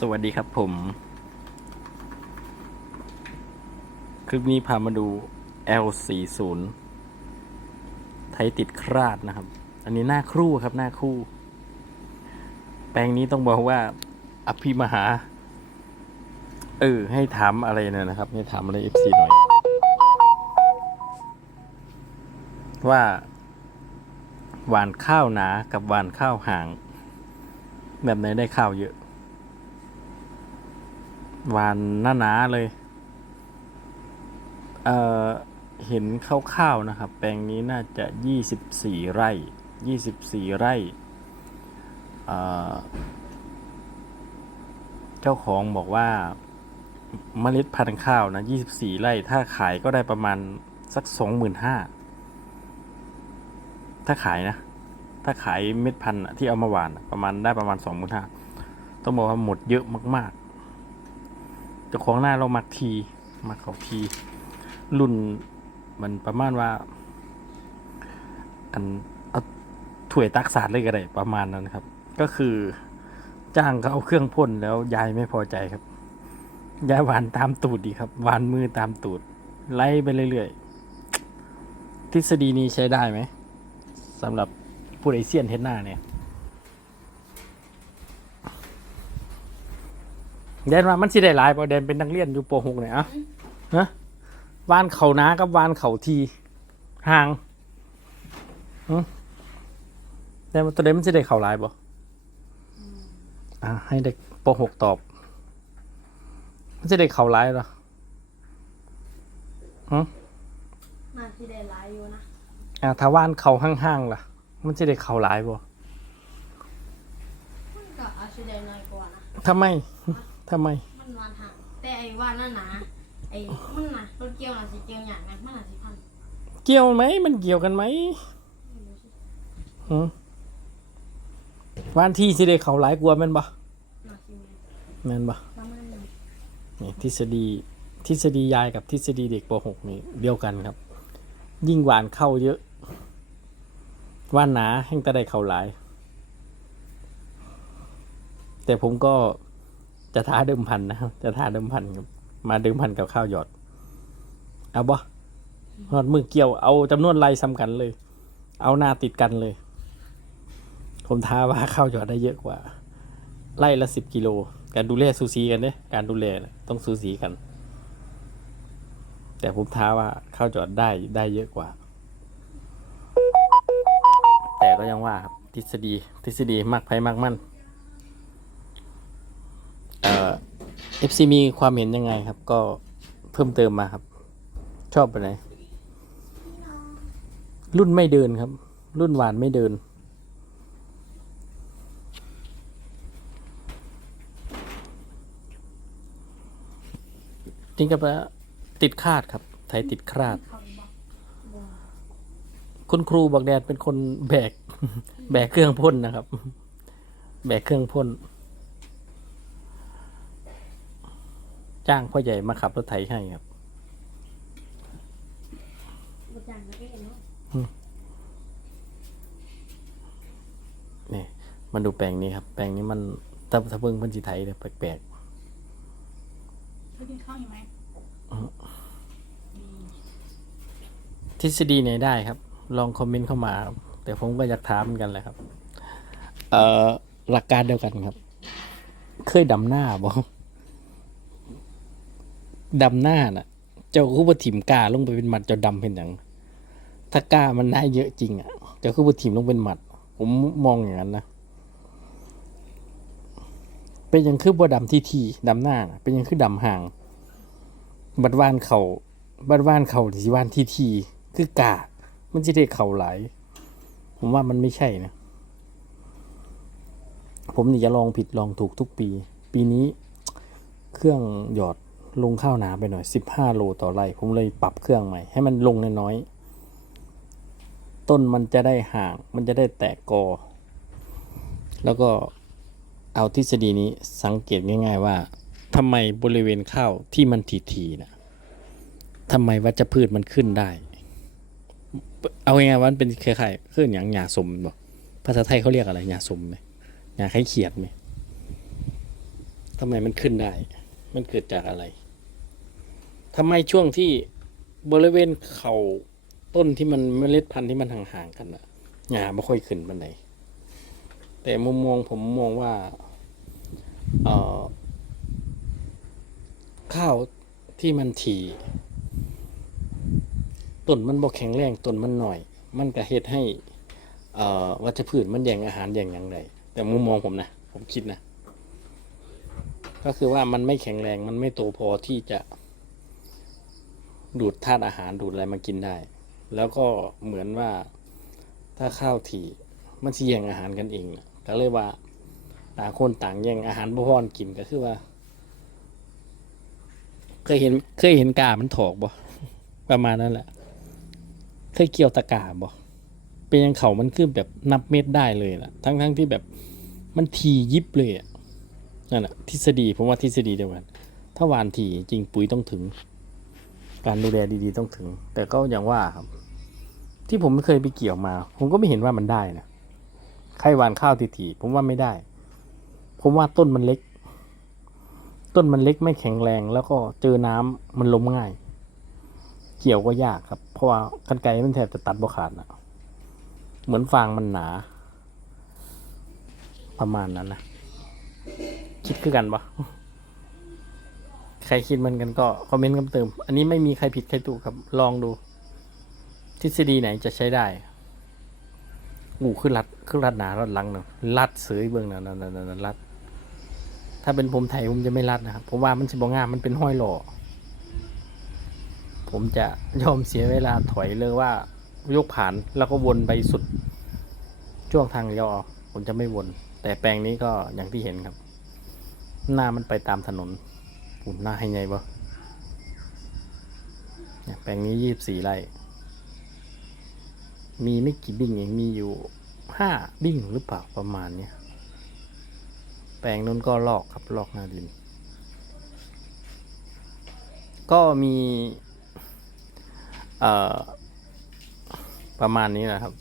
สวัสดีครับผม คลิปนี้พามาดู L40 ไทยติดคราดนะครับ อันนี้หน้าครู่ครับหน้าคู่ แปลงนี้ต้องบอกว่า อภิมหา เออ ให้ถามอะไรน่ยนะครับ ให้ถามอะไร FC หน่อย ว่า หวานข้าวหนา กับหวานข้าวห่าง แบบไหนได้ข้าวเยอะ วานหน้าๆเลย เอ่อ เห็นคร่าวๆนะครับ แปลงนี้น่าจะ 24 ไร่ 24 ไร่ เจ้าของบอกว่าเมล็ดพันธุ์ข้าวนะ 24 ไร่ ถ้าขายก็ได้ประมาณสัก 25,000 ถ้าขายนะ ถ้าขายเม็ดพันธุ์ที่เอามาหวานประมาณได้ประมาณ 25,000 ต้องบอกว่าหมดเยอะมากๆ จ้าของหน้าเรามักทีมักเขาทีรุ่นมันประมาณว่า อันเอาถ้วยตักสาดเลยก็ได้ประมาณนั้นครับ ก็คือจ้างเขาเอาเครื่องพ่นแล้วยายไม่พอใจครับยายหวานตามตูดดีครับหวานมือตามตูด ไล่ไปเรื่อยๆทฤษฎีนี้ใช้ได้ไหมสำหรับผู้ใดเซียนเฮดหน้าเนี่ย เดนว่ามันสิได้หลายพอเดนเป็นนักเรียนอยู่ป .6 เนี่ยอะฮะวานเขานากับวานเขาทีห่างอืมเดนว่าตัวเดนมันสิได้เขาหลายบ่อะให้เด็กป .6 ตอบ มันสิได้เขาหลายเหรอฮะมาที่ได้ไลฟ์อยู่นะอะถ้าวานเขาห่างๆล่ะ มันสิได้เขาหลายบ่มันก็เอาชีได้น้อยกว่านะทำไม ทำไม มันวานห่างแต่ไอ้วานนั่นนะไอ้มันนะรถเกี่ยวน่ะสิเกี่ยวอย่างนะมันน่ะสิพันเกี่ยวไหม มันเกี่ยวกันไหมหืมวานที่สิได้เขาหลายกว่าแม่นบ่น่ะสิแม่นแม่นบ่ประมาณนั้นนี่ทฤษฎีทฤษฎียายกับทฤษฎีเด็กป .6 นี่เดียวกันครับ ยิ่งหวานเข้าเยอะหว่านหนาแห่งแต่ได้เข้าหลาย แต่ผมก็ จะท้าเดิมพันนะครับ จะท้าเดิมพันครับมาเดิมพันกับข้าวหยอด เอาบ่หอดมือเกี่ยวเอาจำนวนไรซ้ำกันเลย เอาหน้าติดกันเลย ผมท้าว่าข้าวหยอดได้เยอะกว่า ไล่ละสิบกิโล การดูแลสูสีกันเนี่ยการดูแลนะต้องสูสีกัน แต่ผมท้าว่าข้าวจอดได้ได้เยอะกว่า แต่ก็ยังว่าครับทฤษฎีทฤษฎีมากไพ่มากมั่นเอ่อ ฟซีมีความเห็นยังไงครับ ก็เพิ่มเติมมาครับ ชอบไปไหนรุ่นไม่เดินครับ รุ่นหวานไม่เดิน จริงกับว่าติดคาดครับ ไทยติดคาด คุณครูบอกแดนเป็นคนแบก แบกเครื่องพ่นนะครับ แบกเครื่องพ่น จ้างพ่อใหญ่มาขับรถไถให้ครับบ่จังนะเองเนาะนี่มันดูแปลงนี้ครับ แปลงนี้มันถ้าถ้าเพิ่งเพันจิไทยเนี่ยแปลกไปกินข้าวอยู่ไหมๆทฤษฎีไหนได้ครับ ลองคอมเมนต์เข้ามาครับแต่ผมก็อยากถามเหมือนกันแหละครับ เอ่อหลักการเดียวกันครับ เคยดำหน้าบ่ ดำหน้าน่ะ เจ้าคือบ่ถิ่มกาลงไปเป็นหมัดเจ้าดำเป็นอย่างถ้ากามันได้เยอะจริงอะเจ้าคือบ่ถิ่มลงเป็นหมัด ผมมองอย่างนั้นนะเป็นยังคือบ่ดำที่ทีดำหน้าเป็นยังคือดำห่าง บัดว่านเขาบัดว่านเขาที่ว่านที่ทีคือกามันจะได้เข่าหลผมว่ามันไม่ใช่นะ ผมนี่จะลองผิดลองถูกทุกปี ปีนี้ เครื่องหยอด ลงข้าวหนาไปหน่อยสิบห้าโลต่อไร่ ผมเลยปรับเครื่องใหม่ ให้มันลงน้อยๆ ต้นมันจะได้ห่าง มันจะได้แตกกอ แล้วก็เอาทฤษฎีนี้สังเกตง่าย ๆ ว่าทำไมบริเวณข้าวที่มันทีๆนะทำไมวัชพืชมันขึ้นได้ เอาง่ายๆว่ามันเป็นคล้ายๆขึ้นอย่างหญ้าสมบ่ภาษาไทยเขาเรียกอะไรหญ้าสมไหมหญ้าไข้เขียดไหมทำไมมันขึ้นได้ มันเกิดจากอะไร ทำไมช่วงที่บริเวณเขาต้นที่มันเมล็ดพันธุ์ที่มันห่างๆกันอะหญ้าไม่ค่อยขึ้นบันไดแต่มุมมองผมมองว่าเออข้าวที่มันถี่ต้นมันบ่แข็งแรงต้นมันหน่อย มันก็เฮ็ดให้เออวัชพืชมันแย่งอาหารแย่งอย่างไรแต่มุมมองผมนะ ผมคิดนะ ก็คือว่ามันไม่แข็งแรงมันไม่โตพอที่จะ ดูดธาตุอาหารดูดอะไรมากินได้ แล้วก็เหมือนว่าถ้าข้าวถี่มันสิแย่งอาหารกันเองก็เลยว่าต่างคนต่างแย่งอาหารบ่พอนกินก็คือว่า เคยเห็นเคยเห็นกา มันถอกบ่ประมาณนั้นแหละเคยเกี่ยวตะกาบ่เป็นยังเขามันขึ้นแบบนับเม็ดได้เลยล่ะ ทั้งทั้งที่แบบมันทียิบเลยอะนั่นแหะทฤษฎีผมว่าทฤษฎีเดียวกันถ้าหวานถี่จริงปุ๋ยต้องถึง การดูแลดีๆต้องถึง แต่ก็อย่างว่าครับ ที่ผมไม่เคยไปเกี่ยวมา ผมก็ไม่เห็นว่ามันได้นะใครหวานข้าวทีๆผมว่าไม่ได้ ผมว่าต้นมันเล็ก ต้นมันเล็กไม่แข็งแรง แล้วก็เจอน้ำมันล้มง่าย เกี่ยวก็ยากครับ เพราะว่ากันไกรมันแทบจะตัดบ่ขาดนะเหมือนฟางมันหนา ประมาณนั้นนะคิดคือกันปะ ใครคิดเหมันกันก็คอมเมนต์กันเติม อันนี้ไม่มีใครผิดใครถูกครับ ลองดู ทฤษฎีไหนจะใช้ได้อู้ขึ้นรัดขึ้นรัดหนารัดหลังเนาะรัดเสยเบื้องนั่นนั่นนั่นรัด ถ้าเป็นผมไทยผมจะไม่รัดนะครับผมว่ามันสิบงามมันเป็นห้อยหล่อผมจะยอมเสียเวลาถอยเลยว่ายกผ่านแล้วก็วนไปสุดช่วงทางเลี้ยวเอผมจะไม่วน แต่แปลงนี้ก็อย่างที่เห็นครับ หน้ามันไปตามถนน ผมหน้าให้ไงบ่เนี่ยแปลงนี้ยี่สิบสี่ไร่ มีไม่กี่บิ่งเองมีอยู่ห้าบิ่งหรือเปล่าประมาณเนี้ยแปลงนู้นก็ลอกครับลอกหน้าดิน ก็มี เอ่อ ประมาณนี้นะครับ